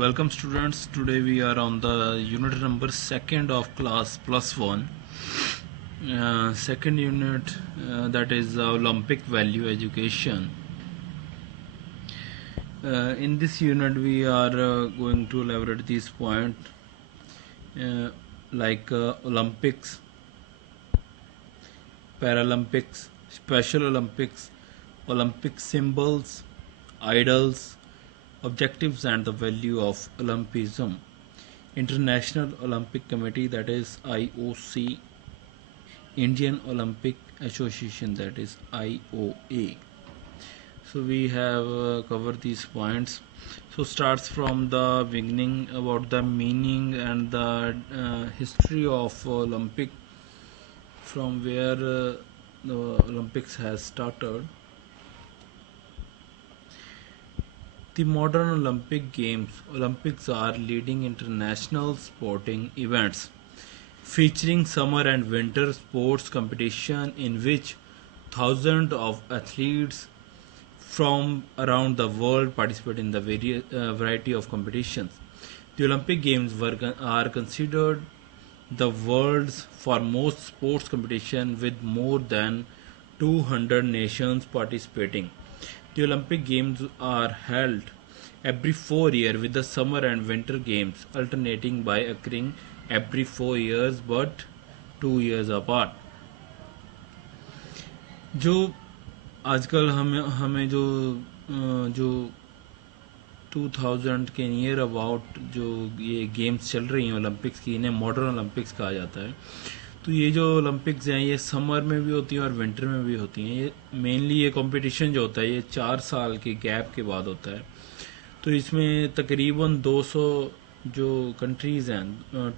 Welcome students. Today we are on the unit number second of class plus one. Second unit that is Olympic value education. In this unit we are going to elaborate these points like Olympics, Paralympics, Special Olympics, Olympic symbols, idols, objectives and the value of Olympism, International Olympic Committee, that is IOC, Indian Olympic Association, that is IOA. So we have covered these points. So starts from the beginning about the meaning and the history of Olympic, from where the Olympics has started. The modern Olympic Games. Olympics are leading international sporting events featuring summer and winter sports competition in which thousands of athletes from around the world participate in the variety of competitions. The Olympic Games are considered the world's foremost sports competition with more than 200 nations participating. The Olympic Games are held every 4 years with the summer and winter games alternating by occurring every 4 years but 2 years apart. जो आजकल हमें जो 2000 के near about जो ये गेम्स चल रही हैं ओलंपिक्स की, इन्हें मॉडर्न ओलंपिक्स कहा जाता है। तो ये जो ओलंपिक्स हैं ये समर में भी होती हैं और विंटर में भी होती हैं। ये मेनली ये कंपटीशन जो होता है ये 4 साल के गैप के बाद होता है। तो इसमें तकरीबन 200 जो कंट्रीज हैं,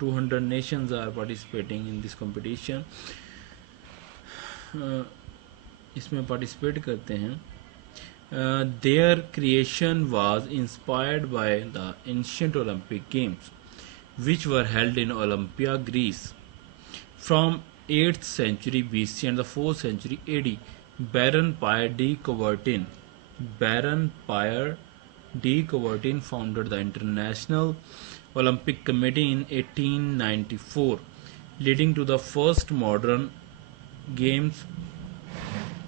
200 nations are participating in this competition, इसमें पार्टिसिपेट करते हैं। Their creation was inspired by the ancient Olympic games which were held in Olympia, Greece from 8th century BC and the 4th century AD. Baron Pierre de Coubertin founded the International Olympic Committee in 1894, leading to the first modern games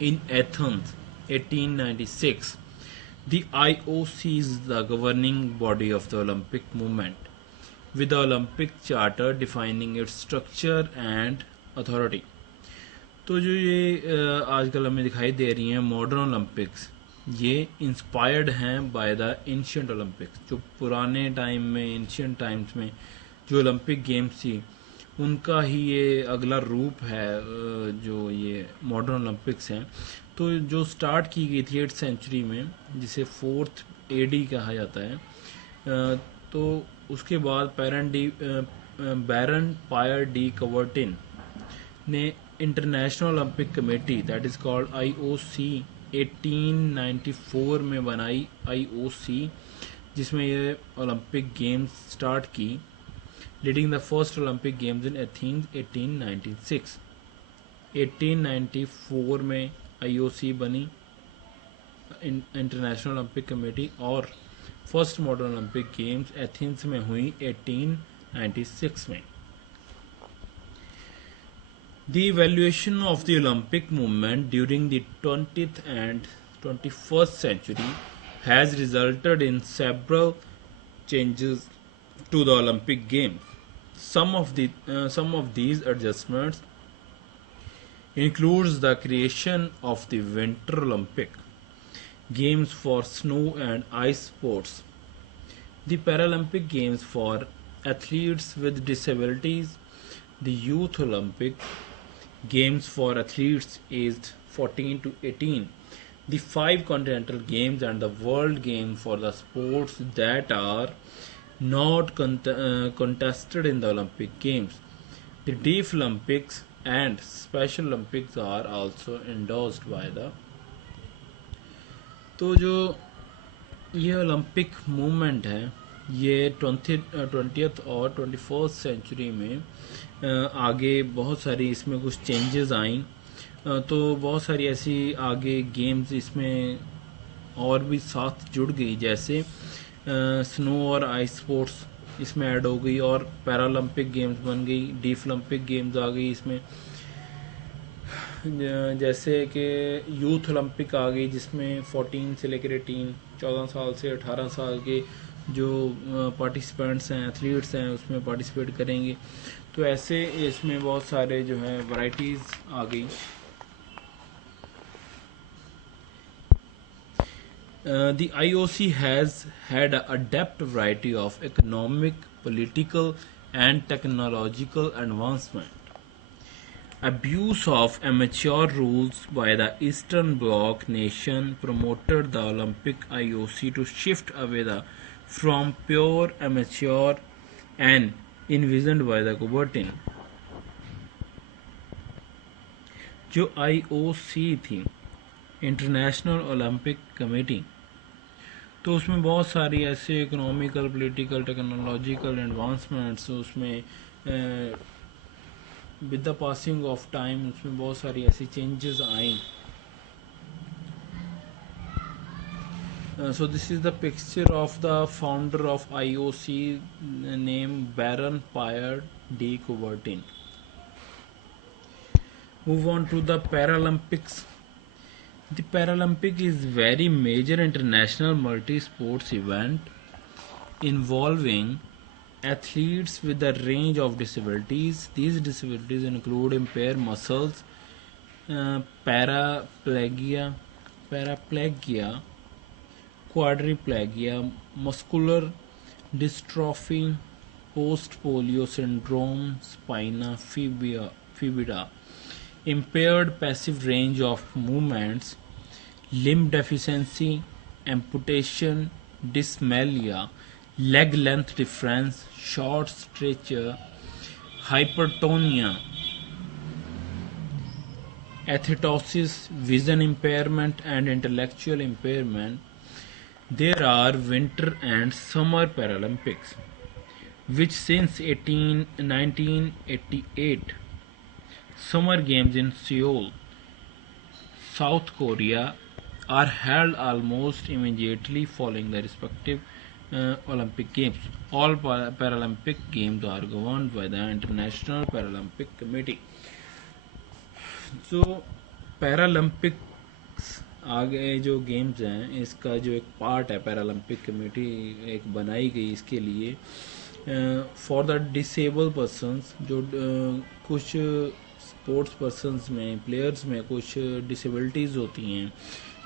in Athens 1896. The IOC is the governing body of the Olympic movement, with the Olympic Charter defining its structure and authority. तो जो ये आजकल हमें दिखाई दे रही हैं modern Olympics, ये इंस्पायर्ड हैं बाय द एंशिएंट ओलंपिक्स। जो पुराने टाइम में, एंशिएंट टाइम्स में जो ओलंपिक गेम्स थी उनका ही ये अगला रूप है जो ये मॉडर्न ओलंपिक्स हैं। तो जो स्टार्ट की गई थी 8th सेंचुरी में, जिसे 4th AD कहा जाता है, तो उसके बाद बैरन पायर डी कवर्टिन ने international Olympic committee, that is called IOC, 1894 में बनाई IOC, जिसमें ये ओलंपिक गेम्स स्टार्ट की, leading the first Olympic games in Athens 1896। 1894 में IOC बनी, इंटरनेशनल ओलंपिक कमेटी, और first modern Olympic games Athens में हुई 1896 में। The evaluation of the Olympic movement during the 20th and 21st century has resulted in several changes to the Olympic Games. Some of these adjustments includes the creation of the Winter Olympic Games for snow and ice sports, the Paralympic Games for athletes with disabilities, the Youth Olympic Games for athletes aged 14 to 18, the 5 Continental Games and the World Game for the sports that are not contested in the Olympic Games. The Deaf Olympics and Special Olympics are also endorsed by the। तो जो ये Olympic movement है ये 20th और 21st century में आगे बहुत सारी इसमें कुछ चेंजेस आई। तो बहुत सारी ऐसी आगे गेम्स इसमें और भी साथ जुड़ गई, जैसे स्नो और आइस स्पोर्ट्स इसमें ऐड हो गई और पैरालंपिक गेम्स बन गई, डीफ ओलंपिक गेम्स आ गई इसमें। जैसे कि यूथ ओलंपिक आ गई जिसमें 14 से लेकर 18, 14 साल से 18 साल के जो पार्टिसिपेंट्स हैं, एथलीट्स हैं, उसमें पार्टिसिपेट करेंगे। तो ऐसे इसमें बहुत सारे जो है वैरायटीज़ आ गई। The IOC has had a adept variety of economic, political, and technological advancement. Abuse of amateur rules by the Eastern Bloc nation promoted the Olympic IOC to shift away from pure amateur and envisioned by the Coubertin. जो IOC थी, international Olympic committee, तो उसमें बहुत सारी ऐसे economical, political, technological advancements उसमें with the passing of time उसमें बहुत सारी ऐसी चेंजेस आई। So this is the picture of the founder of IOC named Baron Pierre de Coubertin. Move on to the Paralympics. The Paralympic is very major international multi-sports event involving athletes with a range of disabilities. These disabilities include impaired muscles, paraplegia, quadriplegia, muscular dystrophy, post-polio syndrome, spina bifida, impaired passive range of movements, limb deficiency, amputation, dysmelia, leg length difference, short stature, hypertonia, athetosis, vision impairment, and intellectual impairment. There are Winter and Summer Paralympics, which since 1988 Summer Games in Seoul, South Korea are held almost immediately following the respective Olympic Games. All Paralympic Games are governed by the International Paralympic Committee. So Paralympics आगे जो गेम्स हैं इसका जो एक पार्ट है, Paralympic committee एक बनाई गई इसके लिए फॉर द डिसेबल पर्सनस, जो कुछ स्पोर्ट्स पर्सनस में, प्लेयर्स में कुछ डिसेबिलिटीज़ होती हैं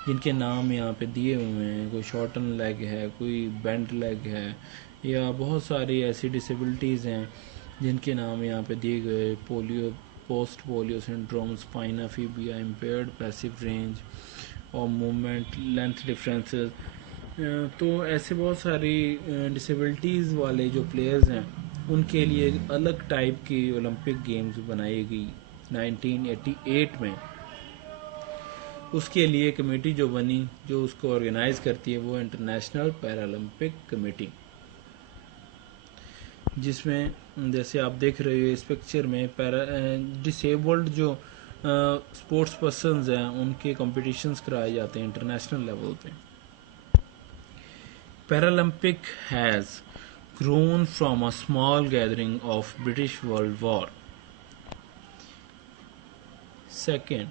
जिनके नाम यहाँ पे दिए हुए हैं। कोई शॉर्टन लेग है, कोई बेंट लेग है, या बहुत सारी ऐसी डिसेबिलिटीज़ हैं जिनके नाम यहाँ पे दिए गए। Polio, post polio syndrome, spina bifida, impaired passive range और मूवमेंट लेंथ डिफरेंसेस। तो ऐसे बहुत सारी डिसेबिलिटीज़ वाले जो प्लेयर्स हैं उनके लिए अलग टाइप की ओलंपिक गेम्स बनाई गई 1988 में। उसके लिए कमेटी जो बनी, जो उसको ऑर्गेनाइज करती है, वो इंटरनेशनल पैरालंपिक कमेटी, जिसमें जैसे आप देख रहे हो इस पिक्चर में डिसेबल्ड जो स्पोर्ट्स पर्सन्स हैं उनके कॉम्पिटिशन्स कराए जाते हैं इंटरनेशनल लेवल पे। Paralympic has grown from a small gathering of British World War. Second,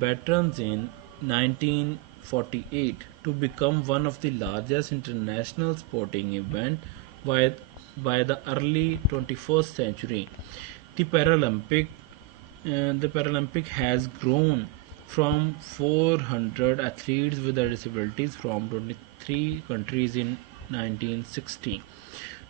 veterans in 1948 to become one of the largest international sporting event by the early 21st century. The Paralympic has grown from 400 athletes with disabilities from 23 countries in 1960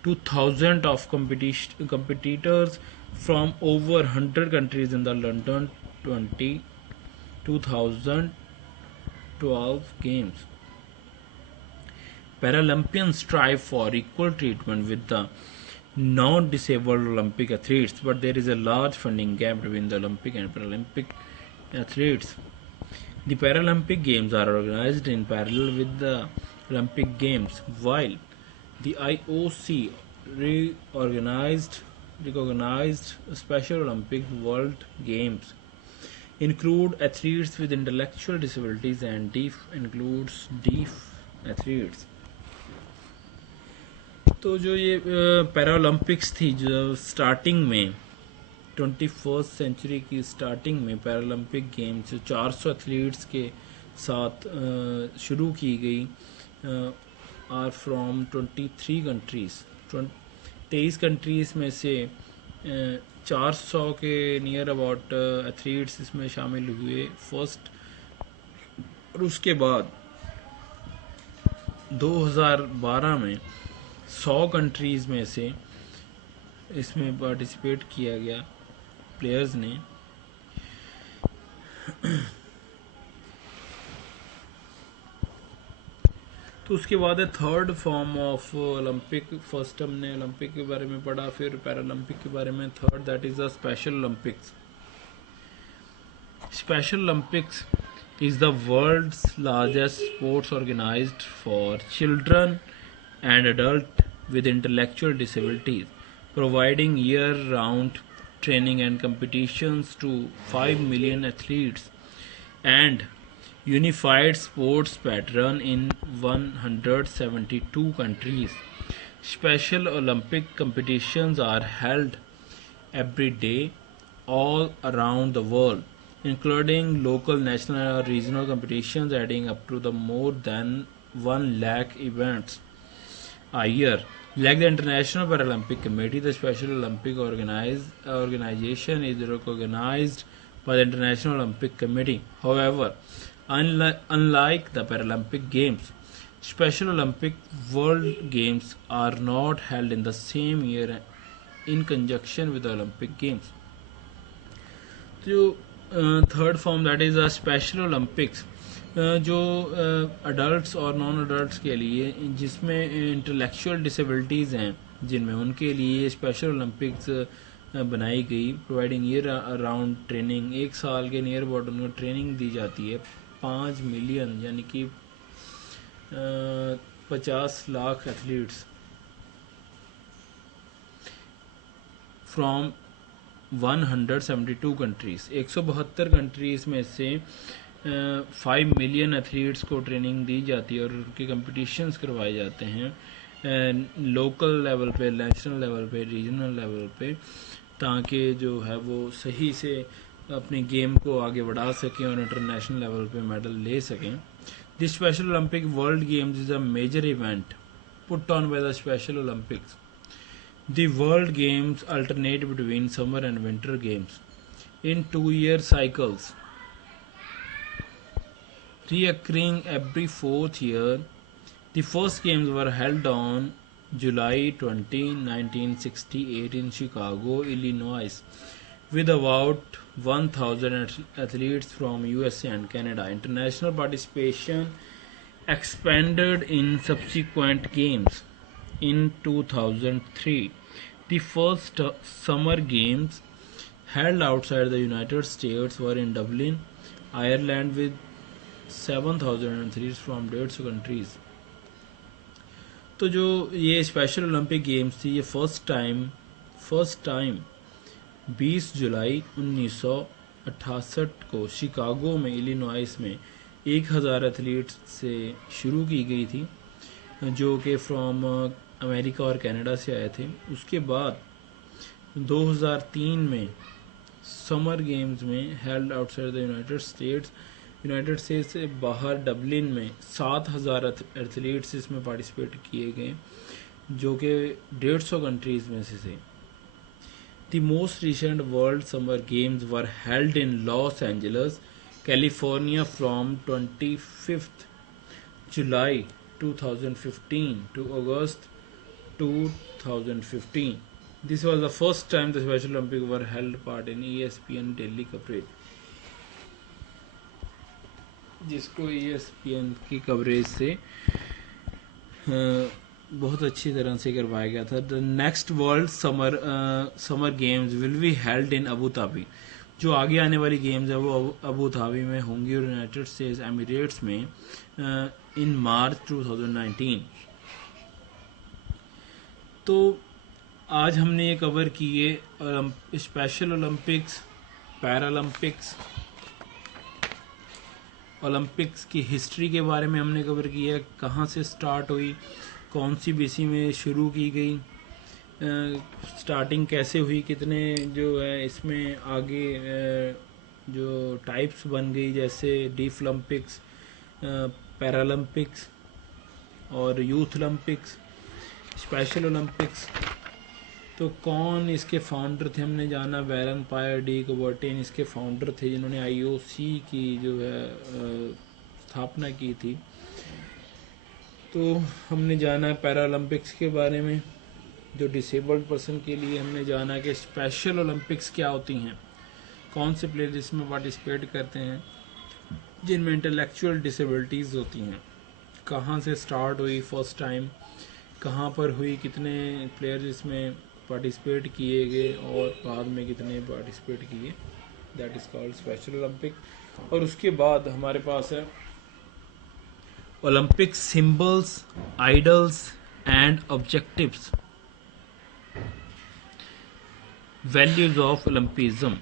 to thousands of competitors from over 100 countries in the London 2012 Games. Paralympians strive for equal treatment with the non-disabled Olympic athletes, but there is a large funding gap between the Olympic and Paralympic athletes. The Paralympic Games are organized in parallel with the Olympic Games, while the IOC recognized Special Olympic World Games include athletes with intellectual disabilities and includes deaf athletes. तो जो ये para Olympics थी जो स्टार्टिंग में 21st century की स्टार्टिंग में Paralympic games 400 एथलीट्स के साथ शुरू की गई आर फ्रॉम 23 कंट्रीज 23 कंट्रीज में से 400 के नियर अबाउट एथलीट्स इसमें शामिल हुए फर्स्ट। और उसके बाद 2012 में 100 कंट्रीज में से इसमें पार्टिसिपेट किया गया प्लेयर्स ने। तो उसके बाद है third form of Olympic. First हमने ओलंपिक के बारे में पढ़ा, फिर पैरालंपिक के बारे में। Third that is the special Olympics. Special Olympics is the world's largest sports organized for children and adults with intellectual disabilities, providing year-round training and competitions to 5 million athletes and unified sports pattern in 172 countries. Special Olympic competitions are held every day all around the world, including local, national or regional competitions, adding up to the more than 1 lakh events a year. Like the International Paralympic Committee, the Special Olympic organization is recognized by the International Olympic Committee. However, unlike the Paralympic Games, Special Olympic World Games are not held in the same year in conjunction with the Olympic Games. So, third form that is a special Olympics, जो अडल्ट्स और non adults के लिए जिसमें intellectual disabilities हैं जिनमें उनके लिए special Olympics बनाई गई, प्रोवाइडिंग ईयर अराउंड ट्रेनिंग। 1 साल के नियर अबाउट उनको ट्रेनिंग दी जाती है। 5 मिलियन यानी कि 50 लाख एथलीट्स फ्रॉम 172 कंट्रीज, 172 कंट्रीज में से 5 मिलियन एथलीट्स को ट्रेनिंग दी जाती है और उनके कंपटीशंस करवाए जाते हैं लोकल लेवल पे, नेशनल लेवल पे, रीजनल लेवल पे, ताकि जो है वो सही से अपनी गेम को आगे बढ़ा सकें और इंटरनेशनल लेवल पे मेडल ले सकें। This special Olympic world games is a major event put on by the special Olympics. The World Games alternate between summer and winter games in 2-year cycles, reoccurring every 4th year. The first games were held on July 20, 1968 in Chicago, Illinois, with about 1,000 athletes from USA and Canada. International participation expanded in subsequent games. In 2003, the first summer games held outside the United States were in Dublin, Ireland, with 7,000 athletes from 150 countries. तो जो ये special Olympic games थी, ये first time 20 जुलाई 1968 को शिकागो में, इलिनॉइस में 1000 एथलीट्स से शुरू की गई थी, जो कि फ्रॉम अमेरिका और कनाडा से आए थे। उसके बाद 2003 में समर गेम्स में held outside the United states से बाहर डबलिन में 7,000 एथलीट्स इसमें पार्टिसिपेट किए गए, जो कि 150 कंट्रीज में से थे। The most recent world summer games were held in Los Angeles, California from 25 July 2015 to August 2015. This was the first time the Special Olympics were held part in ESPN daily coverage, जिसको ESPN की कवरेज से बहुत अच्छी तरह से करवाया गया था। The next world summer games will be held in Abu Dhabi. जो आगे आने वाली गेम्स है वो अबू धाबी में होंगी और यूनाइटेड स्टेट्स एमिरेट्स में इन मार्च 2019। तो आज हमने ये कवर किए स्पेशल ओलंपिक्स, पैरालंपिक्स, ओलंपिक्स की हिस्ट्री के बारे में हमने कवर किया, कहाँ से स्टार्ट हुई कौन सी बीसी में शुरू की गई, स्टार्टिंग कैसे हुई, कितने जो है इसमें आगे जो टाइप्स बन गई, जैसे डीफ ओलंपिक्स, पैरालंपिक्स और यूथ ओलंपिक्स, स्पेशल ओलंपिक्स। तो कौन इसके फाउंडर थे हमने जाना, बैरन पायर डी कुबर्टिन इसके फाउंडर थे, जिन्होंने आईओसी की जो है स्थापना की थी। तो हमने जाना पैरा ओलंपिक्स के बारे में, जो डिसेबल्ड पर्सन के लिए हमने जाना कि स्पेशल ओलंपिक्स क्या होती हैं, कौन से प्लेयर इसमें पार्टिसिपेट करते हैं जिनमें इंटेलेक्चुअल डिसेबिलिटीज़ होती हैं, कहाँ से स्टार्ट हुई फर्स्ट टाइम, कहाँ पर हुई, कितने प्लेयर इसमें पार्टिसिपेट किए गए और बाद में कितने पार्टिसिपेट किए, that is called special Olympic. और उसके बाद हमारे पास है Olympic symbols, ideals and objectives, values of Olympism.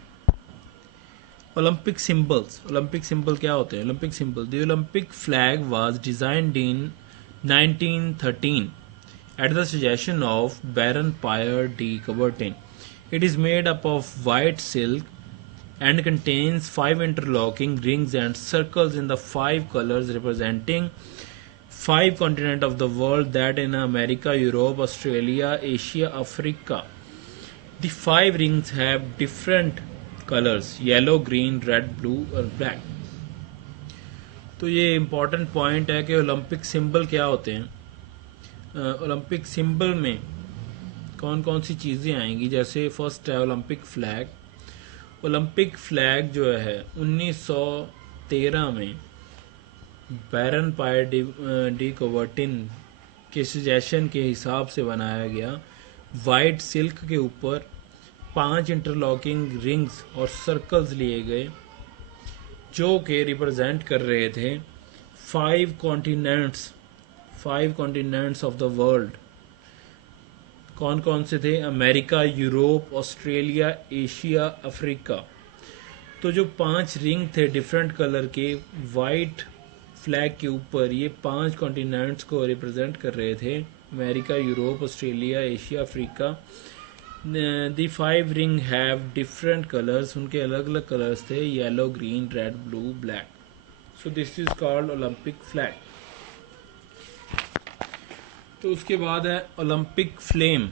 Olympic symbols, Olympic symbol क्या होते हैं? Olympic symbol, the Olympic flag was designed in 1913 at the suggestion of Baron Pierre de Coubertin. It is made up of white silk and contains 5 interlocking rings and circles in the 5 colors representing 5 continents of the world, that in America, Europe, Australia, Asia, Africa. The 5 rings have different colors: yellow, green, red, blue और black. तो ये important point है कि Olympic symbol क्या होते हैं। Olympic symbol में कौन कौन सी चीज़ें आएंगी, जैसे फर्स्ट है ओलंपिक फ्लैग। ओलंपिक फ्लैग जो है 1913 में बैरन पायर डी कुबर्टिन के सजेशन के हिसाब से बनाया गया। वाइट सिल्क के ऊपर 5 इंटरलॉकिंग रिंग्स और सर्कल्स लिए गए जो कि रिप्रेजेंट कर रहे थे 5 कॉन्टिनेंट्स ऑफ द वर्ल्ड। कौन कौन से थे? America, Europe, Australia, Asia, Africa. तो जो 5 रिंग थे डिफरेंट कलर के वाइट फ्लैग के ऊपर, ये 5 कॉन्टिनेंट्स को रिप्रेजेंट कर रहे थे, America, Europe, Australia, Asia, Africa. The 5 ring have different colours, उनके अलग अलग कलर्स थे, yellow, green, red, blue, black. So this is called Olympic flag. तो उसके बाद है Olympic flame.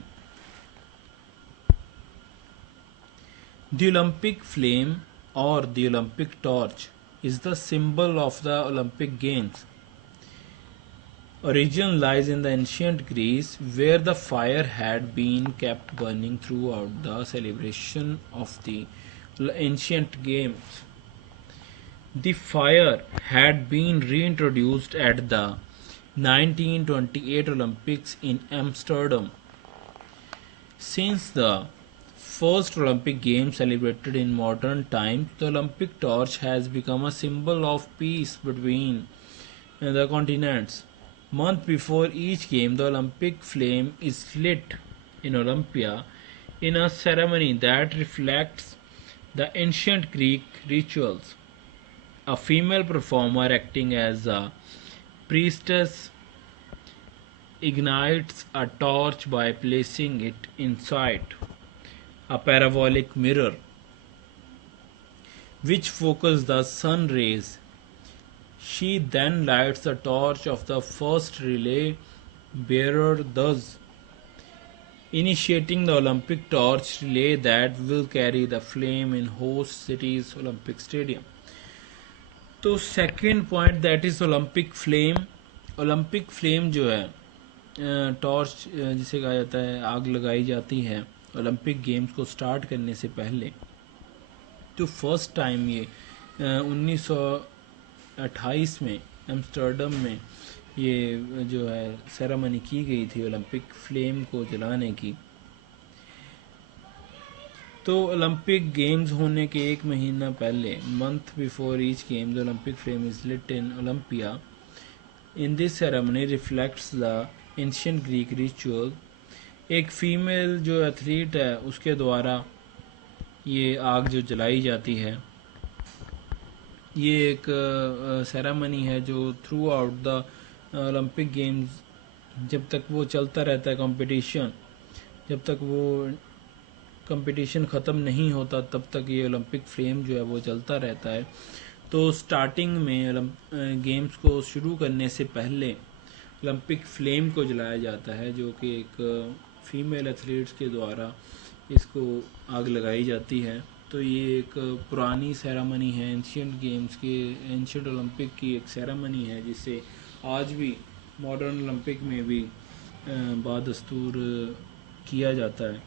The Olympic flame और the Olympic torch is the symbol of the Olympic Games. Origin lies in the ancient Greece, where the fire had been kept burning throughout the celebration of the ancient games. The fire had been reintroduced at the 1928 Olympics in Amsterdam. Since the first Olympic Games celebrated in modern times, the Olympic torch has become a symbol of peace between the continents. Month before each game, the Olympic flame is lit in Olympia in a ceremony that reflects the ancient Greek rituals. A female performer acting as a priestess ignites a torch by placing it inside a parabolic mirror which focuses the sun rays. She then lights the torch of the first relay bearer, thus initiating the Olympic torch relay that will carry the flame in host city's Olympic stadium. तो second point that is Olympic flame. Olympic flame जो है टॉर्च जिसे कहा जाता है, आग लगाई जाती है ओलंपिक गेम्स को स्टार्ट करने से पहले। तो फर्स्ट टाइम ये 1928 में एम्स्टर्डम में ये जो है सेरेमनी की गई थी ओलंपिक फ्लेम को जलाने की। तो ओलंपिक गेम्स होने के 1 महीना पहले, month before each game, the Olympic flame is lit in Olympia. In this ceremony reflects the ancient Greek ritual. एक फीमेल जो एथलीट है उसके द्वारा ये आग जो जलाई जाती है, ये एक सेरेमनी है जो through out the Olympic games जब तक वो चलता रहता है कंपटीशन, जब तक वो कंपटीशन ख़त्म नहीं होता तब तक ये ओलंपिक फ्लेम जो है वो चलता रहता है। तो स्टार्टिंग में गेम्स को शुरू करने से पहले ओलंपिक फ्लेम को जलाया जाता है, जो कि एक फीमेल एथलीट्स के द्वारा इसको आग लगाई जाती है। तो ये एक पुरानी सेरेमनी है, एंशियंट गेम्स की, एंशियंट ओलंपिक की एक सेरेमनी है, जिसे आज भी मॉडर्न ओलंपिक में भी बादस्तूर किया जाता है।